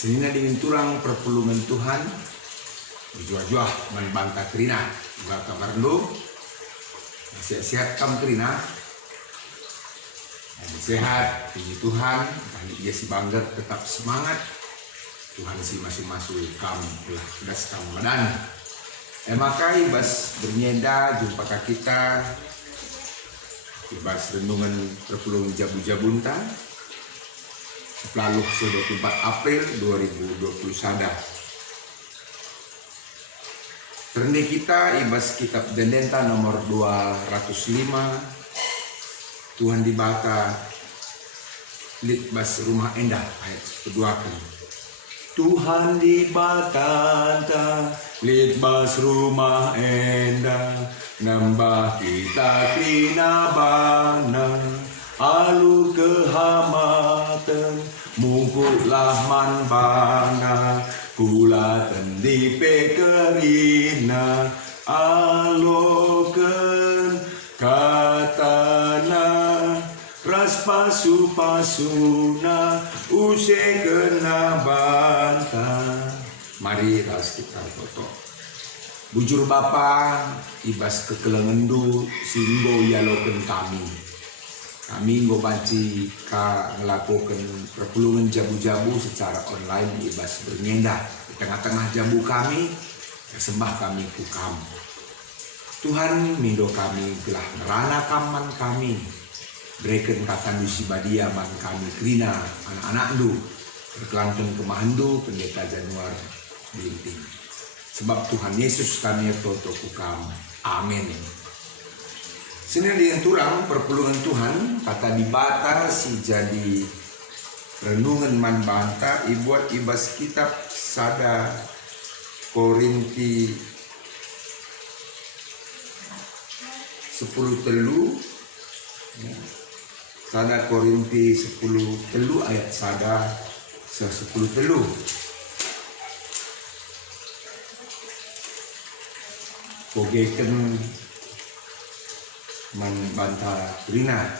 Senina dengan turang perpulungan Tuhan, berjuah-juah membantah Trina, bakal merdu, sehat-sehat kamu Trina, sehat, puji Tuhan, kali dia si bangga tetap semangat, Tuhan si masuk-masuk kamu, udah kamu badan. Maka ibas bernyenda jumpa kita, ibas renungan perpulungan jabu-jabunta. Lalu 24 April 2020 sada. Terne kita ibas kitab Dendenta nomor 205. Tuhan di bata litbas rumah endah ayat kedua kan. Tuhan di bata litbas rumah endah nambah kita kinabana. Alur kehamatan mungkutlah man bana kula tendi pekerina aloken katana ras pasu-pasuna use kena banta. Mari ras kita toto bujur Bapa ibas kekelengendu singgo yaloken kami. Kami ngobaci ka ngelakukan perpulungan jabu-jabu secara online ibas bernyenda di tengah-tengah jabu kami, sembah kami ku kamu. Tuhan mindo kami gelah merana kaman kami, berikan kata nusi badia man kami krina anak-anak du, berkelangkan kemahandu pendeta Januar Binting. Sebab Tuhan Yesus kami toto ku kamu. Amin. Sini yang turang perpulungan Tuhan kata di bata si jadi renungan man banta ibuat ibas kitab sada Korinti 10 telu sada Korinti 10 telu ayat sada 10 telu. Pogeken membantah Rina.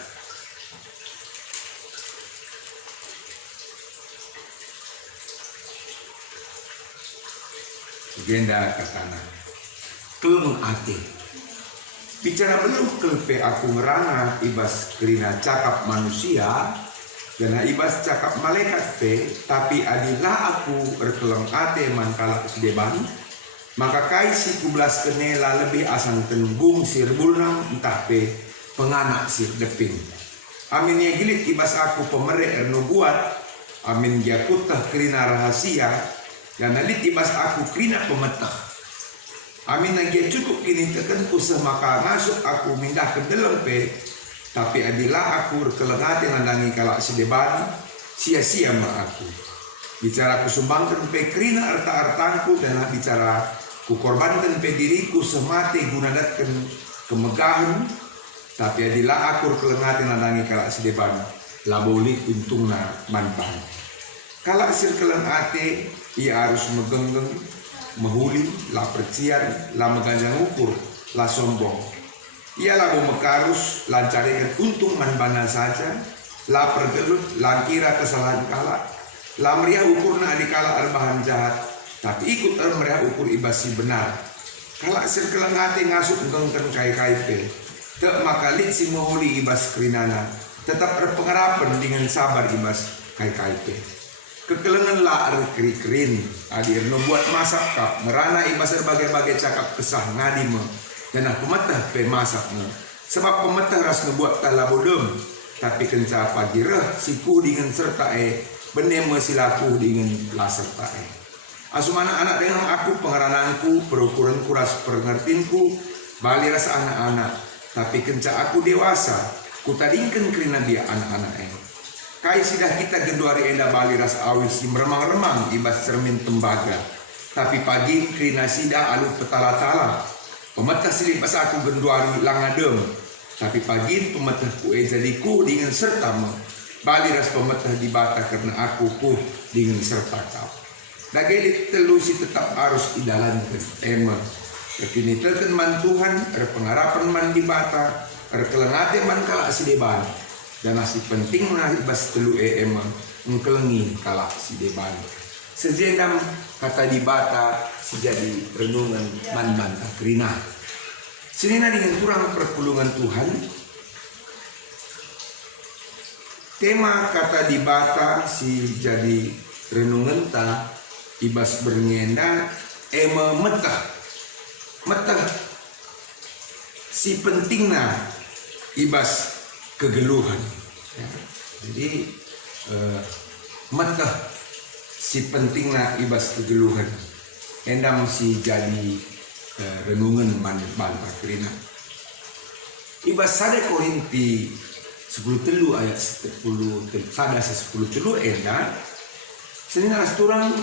Agenda katana keleng ate bicara belum kelpe aku ngerana ibas Rina cakap manusia dan ibas cakap malaikat pe tapi adilah aku berkeleng ate mankala sedeban. Maka kai si kublas kenela lebih asang tenung sir bulnam entah pe penganak sir deping. Amin ya gilit ibas aku pemerek erno buat. Amin ya kutah kerina rahasia. Dan nalit ibas aku kerina pemetah. Amin ya cukup kini tekenku semaka masuk aku mindah ke dalam pe. Tapi adilah aku rekelengati nandangi kalak sedeban. Sia-sia ma aku. Bicara ku sumbangkan pe kerina arta-artangku dan bicara ku korbankan pe diriku semati guna datkan kemegahan. Tapi adilah aku kelengati nandangi kalak sedeban laboli untungna manpan. Kalak sir kelengati ia harus megenggeng mahuli la percian la meganjang ukur la sombong. Ia lagu mekarus lancarikan untung manbana saja la pergelut la kira kesalahan kalak la meriah ukurna adikala arbahan jahat. Tapi ikut mereka ukur ibasi benar. Kalau sirkelang hati ngasut ngengken kai-kai pe. Tak makalit si moholi ibas kerinana. Tetap berpengarapan dengan sabar ibas kai-kai pe. Kekelengan la keri-kerin. Adir membuat masak kap. Merana ibas berbagai-bagai cakap kesah ngadime. Dan pemetah pe masaknya. Sebab pemetah ras ngebuat tala bodem. Tapi kenca pagi reh siku dengan serta benema silaku dengan la serta Asumana anak dengan aku pengerananku, perukuran kuras pengertinku, bali rasa anak-anak. Tapi kenca aku dewasa, ku tadingkan kerina dia anak-anak Kai sidah kita genduari enda bali rasa awis si meremang-remang ibas cermin tembaga. Tapi pagi kerina sidah alu petala-tala. Pemetah silip pas aku genduari langadem. Tapi pagi pemetah ku jadiku dengan serta bali ras pemetah dibata karena aku ku dengan serta kau. Dagelit telusi tetap harus idalankan tema. Kini teken man Tuhan, pengarapan man di bata, kelengate man kalak si deban. Dan nasi penting menahibas telu emang mengkelengi kalak si deban. Sejendam kata di bata sejadi renungan man banta kerina. Senina dengan kurang perpulungan Tuhan. Tema kata di bata si jadi renungan ta ibas berngenda metah si pentingna ibas kegeluhan. Ya, jadi metah si pentingna ibas kegeluhan. Endam si jadi renungan man banta kerina. Ibas sada Korinti 10 ayat 10 sada 10 enda senina rasturang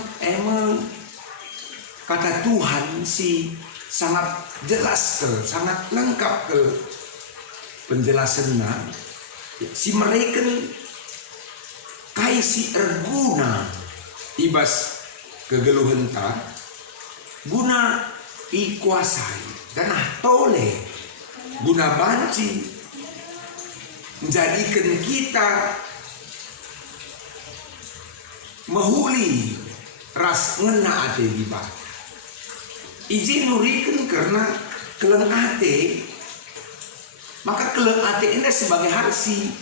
kata Tuhan si sangat jelas sangat lengkap penjelasannya si mereka kai si erguna ibas kegeluhan ta guna ikuasai dan tole guna banci menjadikan kita mahuli ras ngena ate diba izin nurikan karena keleng ate maka keleng ate ini sebagai hal si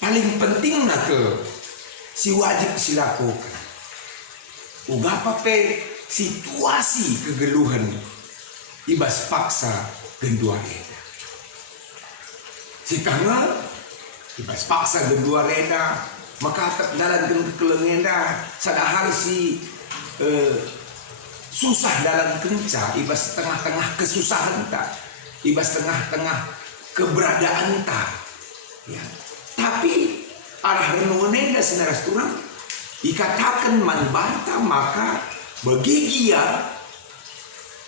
paling penting si wajib silakukan uga pape situasi kegeluhan ibas paksa gendua reda si tanggal ibas paksa gendua reda maka dalam kelengenda sadahar si susah dalam kenca ibas tengah-tengah kesusahan tak ibas tengah-tengah keberadaan tak ya. Tapi arah renungannya senaras turang dikatakan manbanta maka bagi dia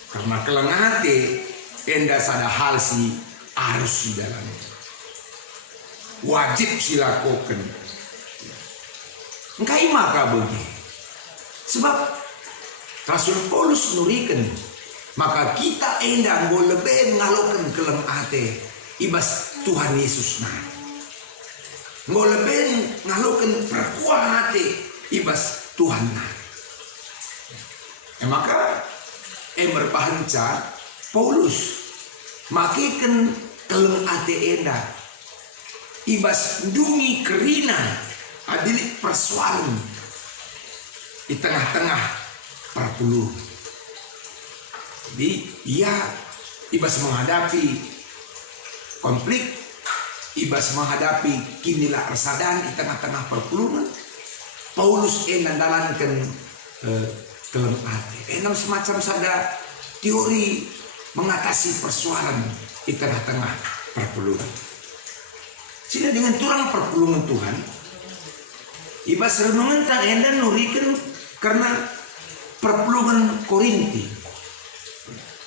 karena kelengate enda sada hal si harus di dalamnya wajib silakukan engkai maka bagi sebab Rasul Paulus nurikan maka kita enda lebih ngalokan kelengate ibas Tuhan Yesus nah lebih ngalokan perkuah hati ibas Tuhan nah maka berpahanca Paulus makikan keleng ate enda ibas dungi kerina adilik persoalan di tengah-tengah perpuluh. Jadi ia ibas menghadapi konflik, ibas menghadapi kinilah resadan di tengah-tengah perpuluhan. Paulus dalankan kelem ate. Enam semacam sada teori mengatasi persoalan di tengah-tengah perpuluhan. Sehingga dengan turang perpuluhan Tuhan, ibas renungan tak enda nurikan karena perpuluhan Korinti.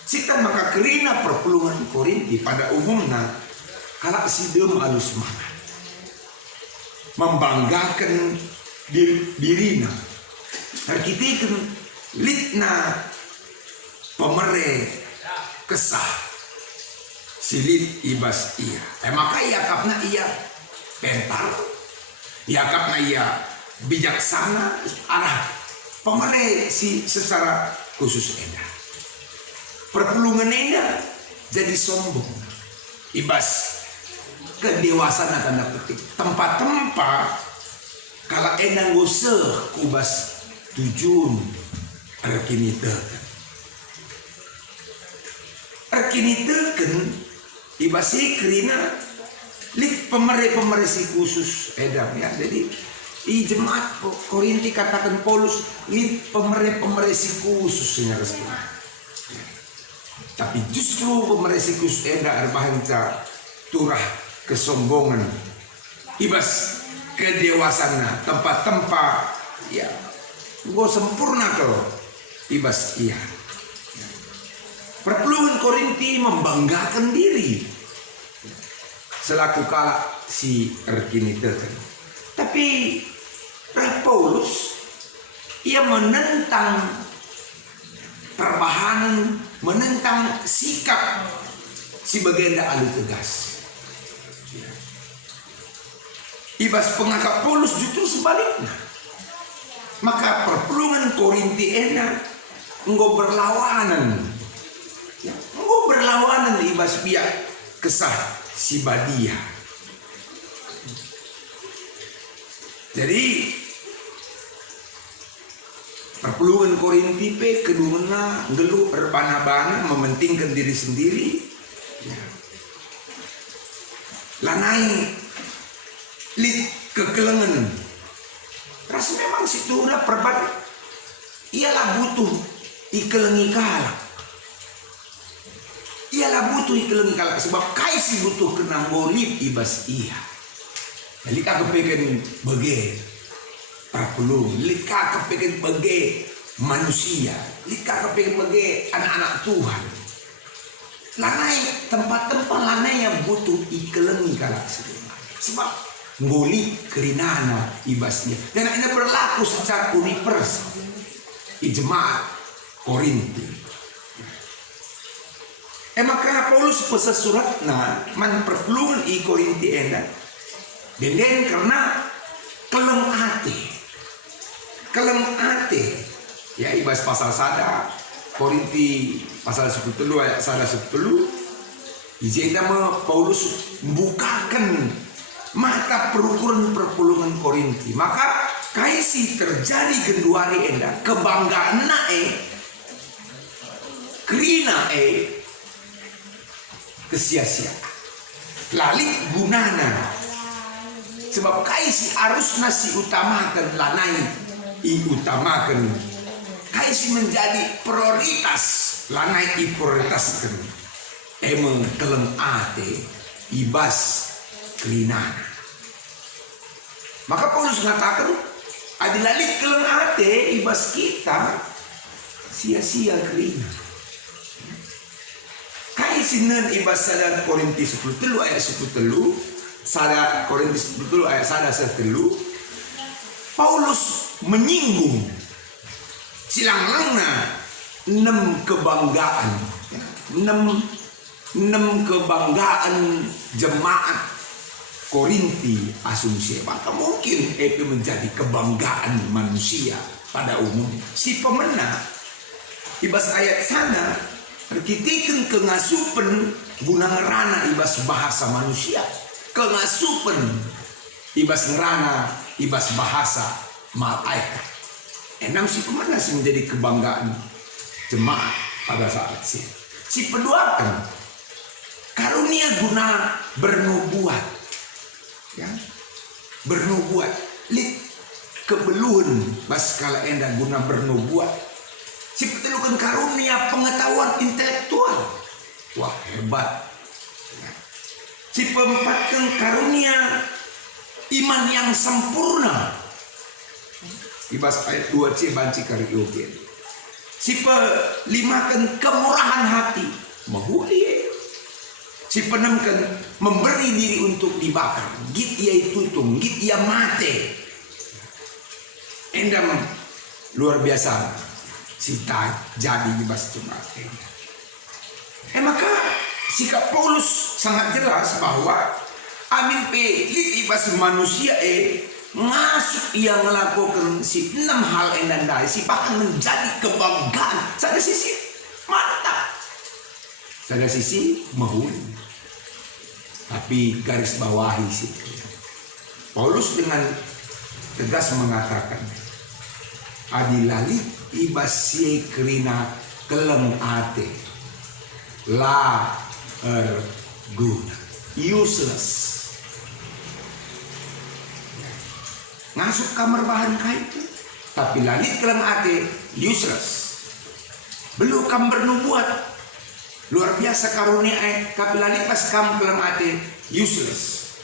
Sita maka kerina perpuluhan Korinti pada umumnya kalak sidem alus mana membanggakan dirina arkiteken litna pemere kesah silit ibas iya maka ia kapna iya pentar ia kapna iya bijaksana arah pemere si secara khusus edah perpulungan edah jadi sombong ibas kedewasaan tanda petik tempat-tempat kalau enang goseh kubas tujun arkinitekan ibasi kerina lik pemere si khusus edam ya jadi i jemaat Korinti katakan Paulus lik pemere si khusus resmi tapi justru pemere si khusus edam arbahanca turah kesombongan ibas kedewasaan tempat-tempat ya go sempurna ke ibas iya perpuluhan Korinti membanggakan diri selaku kala si erkinitekan tapi Paulus ia menentang perbahanan menentang sikap si bagenda alu tegas ibas pengakap Paulus justru sebaliknya Maka perpulungan Korinti ena engkau berlawanan. Ya, engkau berlawanan ibas pihak kesah si badia. Jadi perpulungan Korinti pe kedua geluh erbana-bana mementingkan diri sendiri. Ya. Lanai lit kekelengan. Ras memang situ udah perban. Ialah butuh ikelengi kalak. Ialah butuh ikelengi kalak sebab kaisi butuh kena ngolip ibas iya. Lika kepengen bege perpulung, lika kepengen bege manusia, lika kepengen bege anak-anak Tuhan. Lanai tempat-tempat lanai yang butuh ikelengi kalak sebab ngoli kerinana ibasnya. Dan ini berlaku secara universal di jemaat Korinti. Maka Paulus pesan suratna man perpulungan i Korinti enda. Dan karena keleng ate ya ibas pasal sada Korinti pasal 10 ayat sada 10 izin nama Paulus membukakan mata perukuran perpulungan Korinti. Maka kaisi terjadi genduari enda kebanggaan nae kerina kesia-sia lalik gunana. Sebab kaisi arus nasi utamakan lanai utamakan kaisi menjadi prioritas lanai prioritaskan emang keleng ate ibas kelina. Maka Paulus mengatakan adilalik keleng ate ibas kita sia-sia kelina. Kaisi nen ibas sada Korinti 10 ayat 10 sada Korinti 10 ayat sada 10 Paulus menyinggung silang-langna 6 kebanggaan 6 kebanggaan jemaat Korinti asumsi. Maka mungkin itu menjadi kebanggaan manusia pada umumnya. Si pemenang ibas ayat sana berkitikan kengasupan guna ngerana ibas bahasa manusia. Kengasupan ibas ngerana ibas bahasa malaikat. Enam si pemenang menjadi kebanggaan jemaat pada saat si peduakan karunia guna bernubuat ya bernubuat lit kebeluan baskala enda guna bernubuat si petelukan karunia pengetahuan intelektual. Wah hebat ya. Si pempatkan karunia iman yang sempurna ibas ayat 2c banci karyogen. Si pelimakan kemurahan hati mahuli. Si penamkan memberi diri untuk dibakar git ia tutung git ia mate endam luar biasa si jadi ibas jemaat. Maka sikap Paulus sangat jelas bahwa amin pe lit ibas manusia ngasuk ia melakukan si 6 hal endandai si bahkan menjadi kebanggaan pada sisi mantap pada sisi mahuli. Tapi garis bawahi sih Paulus dengan tegas mengatakan adilali ibas si kerina kelem ate la erguna useless ngasup kamar bahan kain tapi lalit kelem ate useless belum kam bernubuat luar biasa karunia tapi lalit pas kam kelem ate useless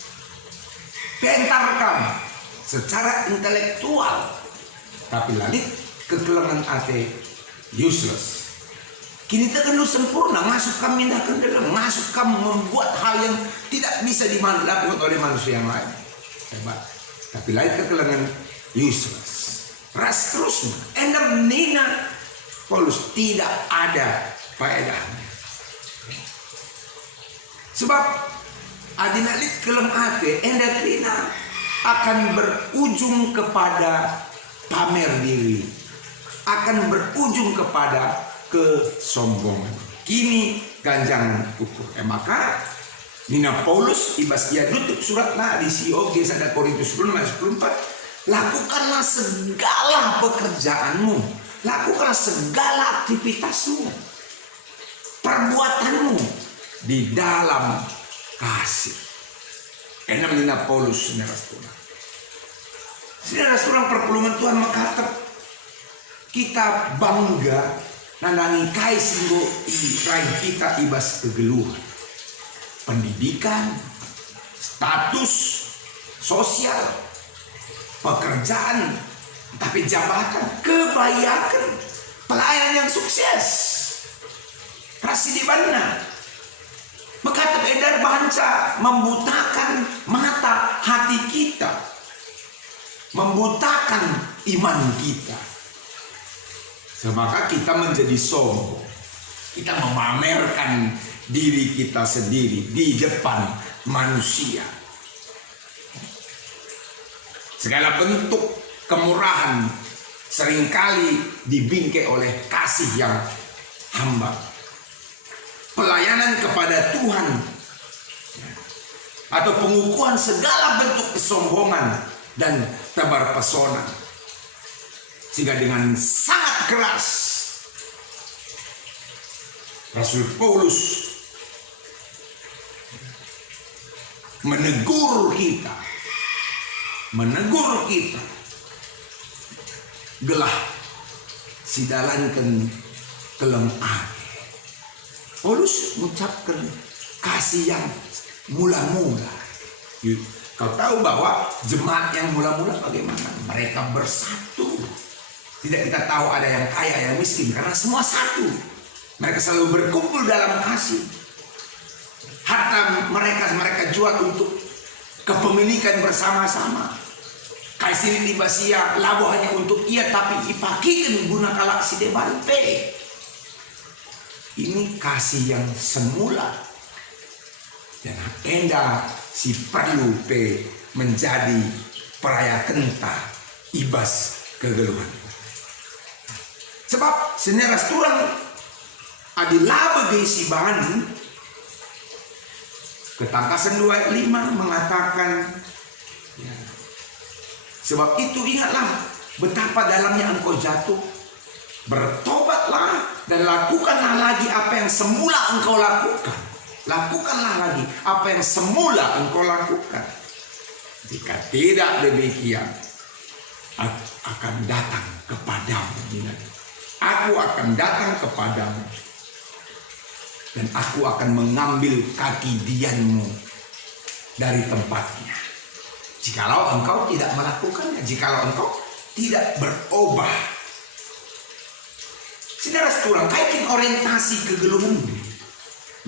pentar kam secara intelektual tapi lalit kekelengan ate useless. Kini tak kena sempurna, masuk kamu mindahkan dalam, masuk kamu membuat hal yang tidak bisa dilakukan oleh manusia yang lain. Hebat. Tapi lain kekelengan useless. Ras terus, endam nina Paulus tidak ada faedahnya. Sebab adinalit kelem ate endatrina akan berujung kepada pamer diri akan berujung kepada kesombongan. Kini ganjangan ukur. Maka Nina Paulus ibas ia tutup surat na di COG sada Korintus 10:14. Lakukanlah segala pekerjaanmu, lakukanlah segala aktivitasmu, perbuatanmu di dalam kasih. Enam Nina Paulus saudara-saudara. Saudara-saudara perpuluhan Tuhan makatap kita bangga nandangi kai singgo rai kita ibas kegeluhan. Pendidikan, status sosial, pekerjaan, tapi jabatan, kebayakan, pelayanan yang sukses. Kasih di mana? Berkata edar banca membutakan mata hati kita, membutakan iman kita. Maka kita menjadi sombong. Kita memamerkan diri kita sendiri di depan manusia. Segala bentuk kemurahan seringkali dibingkai oleh kasih yang hamba. Pelayanan kepada Tuhan atau pengukuhan segala bentuk kesombongan dan tebar pesona. Sehingga dengan sangat keras Rasul Paulus menegur kita gelah sidalankan kelem ake. Paulus mengucapkan kasih yang mula-mula. Kau tahu bahwa jemaat yang mula-mula bagaimana? Mereka bersatu. Tidak kita tahu ada yang kaya, yang miskin, karena semua satu. Mereka selalu berkumpul dalam kasih. Harta mereka jual untuk kepemilikan bersama-sama. Kasih di basia labo hanya untuk ia, tapi ipakikan guna kalak si debante. Ini kasih yang semula. Dan enda si perlu pe menjadi peraya kenta ibas kegeluhan. Sebab seneras turang adilaba si bahan Ketangkasan 25 mengatakan ya, sebab itu ingatlah betapa dalamnya engkau jatuh, bertobatlah dan lakukanlah lagi apa yang semula engkau lakukan. Lakukanlah lagi apa yang semula engkau lakukan. Jika tidak demikian, aku akan datang kepadamu. Aku akan datang kepadamu. Dan aku akan mengambil kaki dianmu dari tempatnya. Jikalau engkau tidak melakukannya, jikalau engkau tidak berubah. Saudara seturang kaitin orientasi kegeluhan.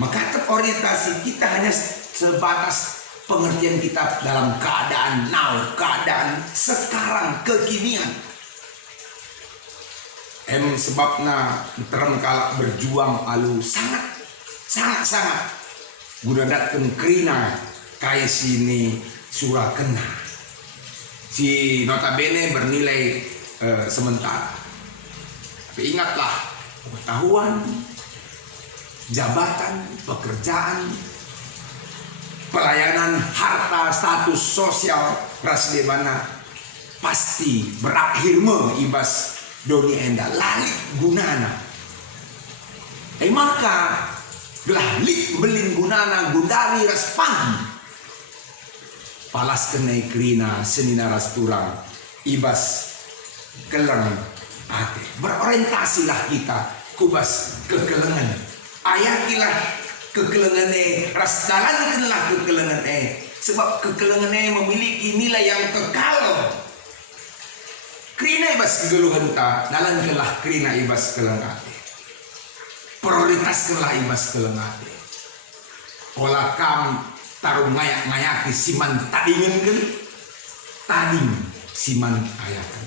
Maka orientasi kita hanya sebatas pengertian kita dalam keadaan now, keadaan sekarang, kekinian. Sebabna terengkala berjuang alu sangat guna datang kerina kai sini surah kena si notabene bernilai sementara. Tapi ingatlah, pengetahuan, jabatan, pekerjaan, pelayanan, harta, status sosial ras di mana pasti berakhir ibas doni enda lalik gunana. Maka gelahlik belin gunana gundari raspang palas kenai kerina senina ras turang ibas keleng ate. Berorientasilah kita kubas kekelengan, ayakilah kekelengan ras dalankanlah kekelengan sebab kekelengan memiliki nilai yang kekal. Kerina ibas kegeluhan ta dalankanlah kerina ibas keleng ate. Prioritaskanlah ibas kelengate. Olah kam taruh ngayak-ngayaki siman tadingan kan? Tading siman ayakan.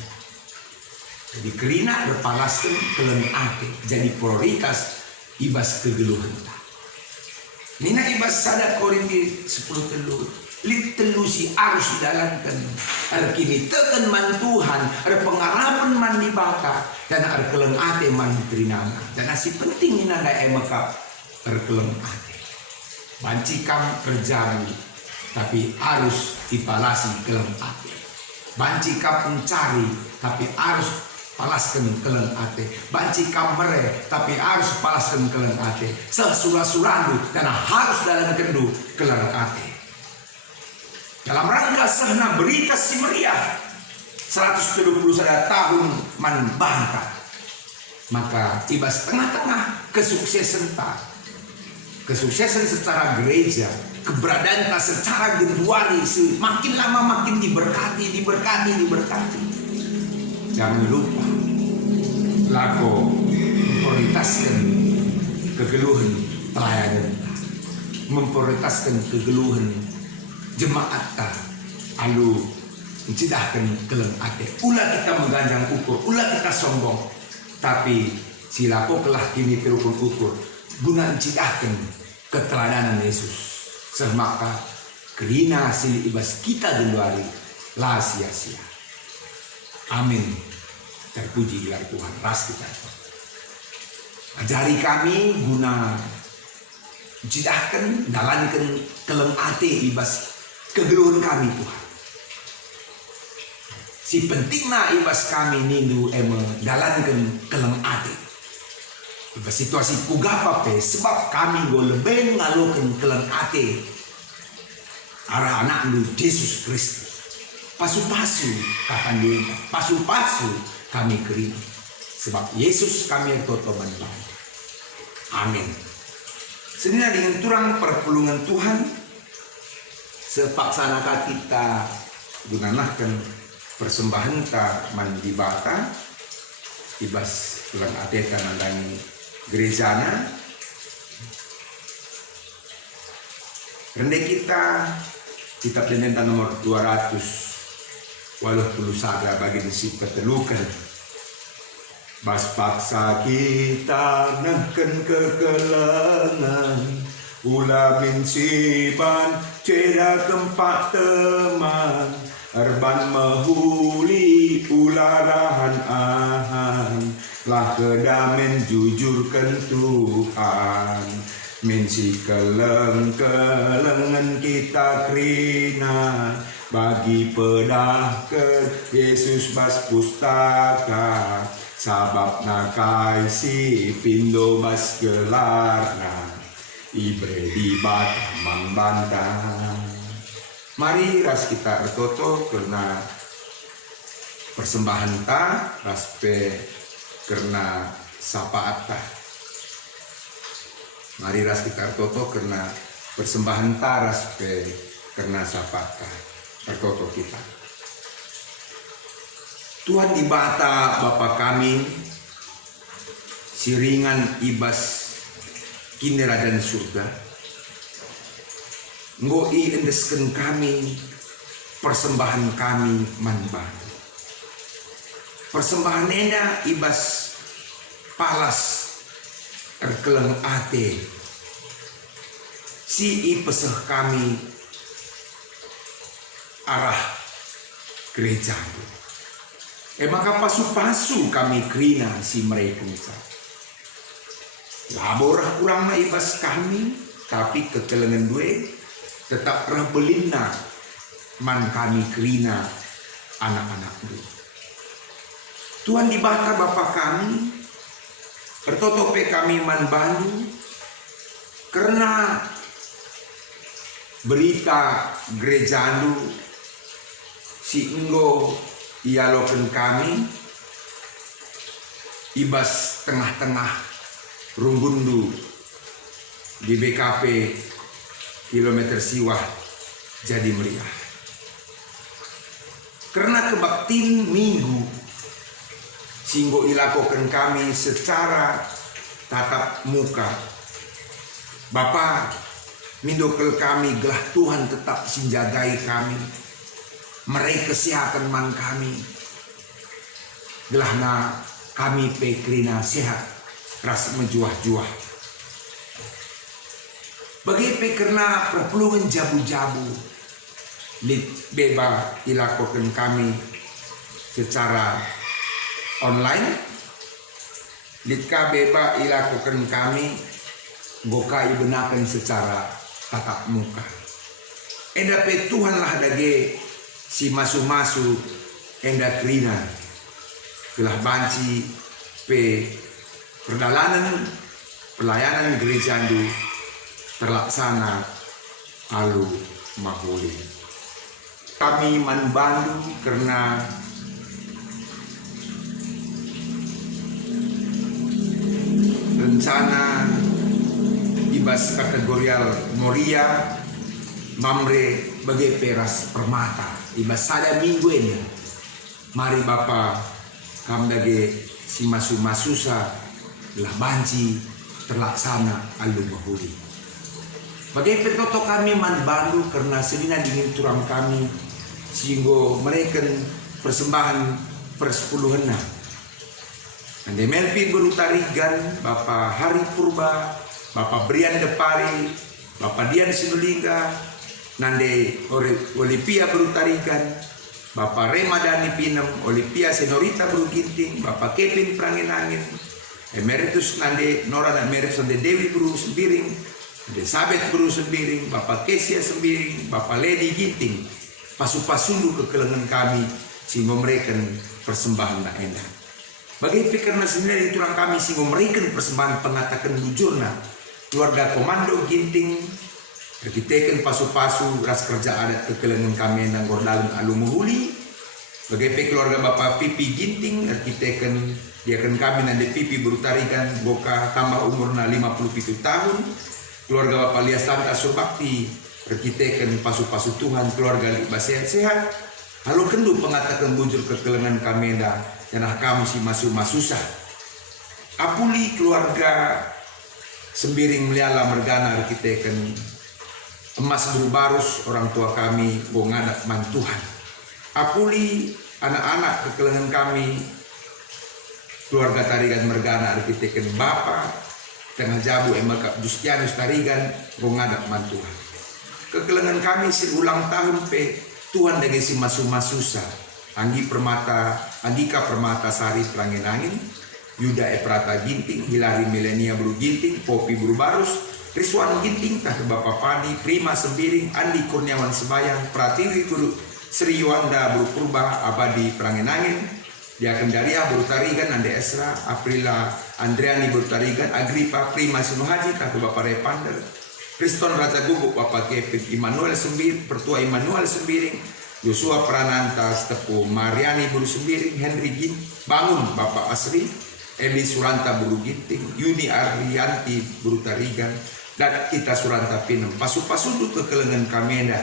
Jadi kerina berpalaskan kelengate. Jadi prioritas ibas kegeluhan. Nina ibas sada Korinti 10 telur. lit telusi harus didalankan. Ada kini teken man Tuhan, ada pengalaman man di baka, dan ada keleng ate man terinama. Dan asi penting ini nanda emakap, ada keleng ate. Banci kam terjadi, tapi harus dipalasi keleng ate. Banci kam mencari, tapi harus palaskan keleng ate. Banci kam mere, tapi harus palaskan keleng ate. Sesura-surandu, dan harus dalam kendu keleng ate. Dalam rangka sahna berita si meriah 171 tahun man bangka, maka tiba tengah-tengah kesuksesan secara gereja, keberadaan tak secara genduari, makin lama makin diberkati. Jangan lupa lako memprioritaskan kegeluhan pelayanan, memprioritaskan kegeluhan jemaat ta alu mencidahkan keleng ate. Ulah kita mengganjang ukur, ulah kita sombong, tapi silako kelah kini terukun ukur guna mencidahkan keteladanan Yesus. Semaka kerina sili ibas kita geluari lah sia-sia. Amin. Terpuji gelar Tuhan. Ras kita. Ajari kami guna mencidahkan dalankan keleng ate ibas kegeluhan kami Tuhan. Si pentingna ibas kami nindu dalankan keleng ate. Ibas situasi kugapa pe sebab kami go lebih ngalokan keleng ate arah anak lu Yesus Kristus. Pasu-pasu kapan dia pasu-pasu kami kering. Sebab Yesus kami toto bantu. Amin. Sebenarnya dengan turang perpulungan Tuhan, sepaksanakan kita gunakan persembahan ta mandi bata ibas pulang atekan andang gerejana rende kita penenta nomor 200 walaupun saga bagi si petelukan bas paksa kita neken kekelengan ulamin siban ceda tempat teman erban mahuli ularahan ahan lah kedamen jujurkan Tuhan minsi kelengan kita krina bagi pedah ke Yesus bas pustaka sabab nakai si pindo bas gelarna ibre di batang membantah. Mari ras kita ertoto karena persembahan ta raspe karena sapaat ta. Mari ras kita ertoto karena persembahan ta raspe karena sapaat ta. Ertoto kita. Tuhan di bata Bapa kami siringan ibas kinera dan surga ngoi endesken kami persembahan kami manbah persembahan enda ibas palas erkeleng ate si peseh kami arah gereja maka pasu-pasu kami krina si mereka laborah kurang ibas kami tapi kekelengan dua tetap rebelina man kami krina anak-anak dua. Tuhan dibakar Bapa kami pertotope kami man bandu karena berita gereja lu si enggo dialogen kami ibas tengah-tengah Rungundu di BKP kilometer siwah jadi meriah. Karena kebaktin minggu singgo ilakokan kami secara tatap muka. Bapa mindokel kami gelah Tuhan tetap sinjagai kami. Mereka kesehatan man kami. Gelahna kami pekrina sehat. Ras menjuah-juah. Bagi karena perpulungan jabu-jabu beba dilakukan kami secara online, litka beba dilakukan kami boka ibenakan secara tatap muka. Enda pe Tuhan lah dage si masu-masu enda krina telah banci pe perdalanan pelayanan gereja andu terlaksana alu mahuli. Kami manbandu karena rencana ibas kategorial Moria Mamre bagai peras permata ibas sada minggu ini. Mari Bapa kam dage si masu-masusa lah banci terlaksana alu mahuli. Bagai petoto kami manbandu karena selina dingin turang kami sehingga mereka persembahan persepuluhan. Ande Melvin berutarigan, Bapak Hari Purba, Bapak Brian Depari, Bapak Dian Sinulingga, Nande Olivia berutarigan, Bapak Remadani Pinem, Olivia Senorita Beruginting, Bapak Kevin Prangenangin, Emeritus Nande Nora dan Emeritus Nande Dewi Buru Sembiring, Nande Sabet Buru Sembiring, Bapak Kesia Sembiring, Bapak Lady Ginting, pasu-pasundu kekelengan kami sehingga mereka persembahan nak enak. Bagi karena sendiri turang kami sehingga mereka persembahan pengatakan bujurna keluarga komando Ginting berkitakan pasu-pasu ras kerja adat kekelengan kami dan gordalun alu muhuli. Bagi keluarga Bapak Pipi Ginting berkitakan diakan kami nanti Pipi berutarikan boka tambah umurna 57 tahun. Keluarga Bapak Lias Tanta Surbakti berkitakan pasu-pasu Tuhan keluarga Liba sehat-sehat. Halo kendu pengatakan bujur kekelengan kami dan kami si masu-masusah. Apuli keluarga Sembiring Meliala Mergana arkiteken emas Berubarus orang tua kami bongadak mantuhan. Apuli anak-anak kekelengan kami keluarga Tarigan Mergana arkiteken Bapa Tengah Jabu Emakap Justianus Tarigan bongadak mantuhan. Kekelengan kami si ulang tahun pe Tuhan dengan si masu-masusah. Andika Permata Sari Prangenangin, Yuda Eprata Ginting, Hilari Milenia Buru Ginting, Popi Buru Barus, Rizwan Ginting, Kakek Bapak Pani, Prima Sembiring, Andi Kurniawan Sebayang, Pratiwi Guru Sri Yuanda Buru Purba, Abadi Prangenangin, Diaken Daria Buru Tarigan, Ande Esra, Aprila Andriani Buru Tarigan, Agripa Prima Sinuhaji, Kakek Bapak Repander, Kriston Raja Guguk, Bapak Kepik Immanuel Sembiring, Pertua Immanuel Sembiring, Yosua Prananta Stepo Mariani Buru Sembiring, Henry Gin Bangun Bapak Asri, Eli Suranta Buru Ginting, Yuni Arianti Buru Tarigan, dan kita Suranta Pinem. Pasu-pasundu kekelengan kami dah.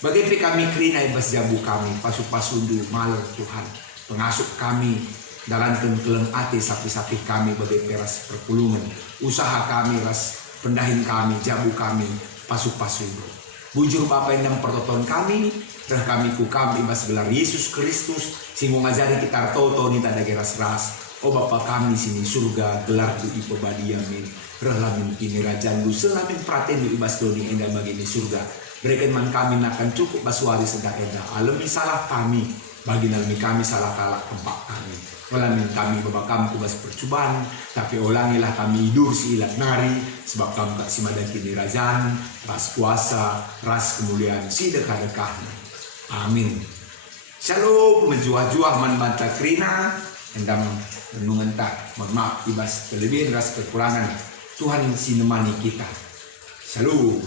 Bagi kami kerina ibas jabu kami, pasu-pasundu maler Tuhan. Pengasuh kami dalam keleng ati sapi-sapi kami bagi peras perpulungan. Usaha kami ras pendahin kami, jabu kami, pasu-pasundu. Bujur Bapak yang pertoton kami, dan kami kukam ibas gelar Yesus Kristus, sehingga ngajari kita toto ni tak ada geras-ras. Oh Bapak kami sini surga gelar tu ipobadiamin, relamin kini rajandu, selamin praten ibas doni endah bagi ni surga. Berikan man kami akan cukup basuari sedak endah. Alami salah kami, bagi nalmi kami salah kalah tempat kami. Olamin kami Bapak kami kubas percobaan, tapi ulangilah kami hidur si ilat nari, sebab kami tak si madan kini rajan, ras kuasa, ras kemuliaan si dekah-dekahnya. Amin. Shalom, menjuah-juah man banta krina, endam renungan tak, mohon maaf ibas kelebihan ras kekurangan. Tuhan sinemani kita. Shalom.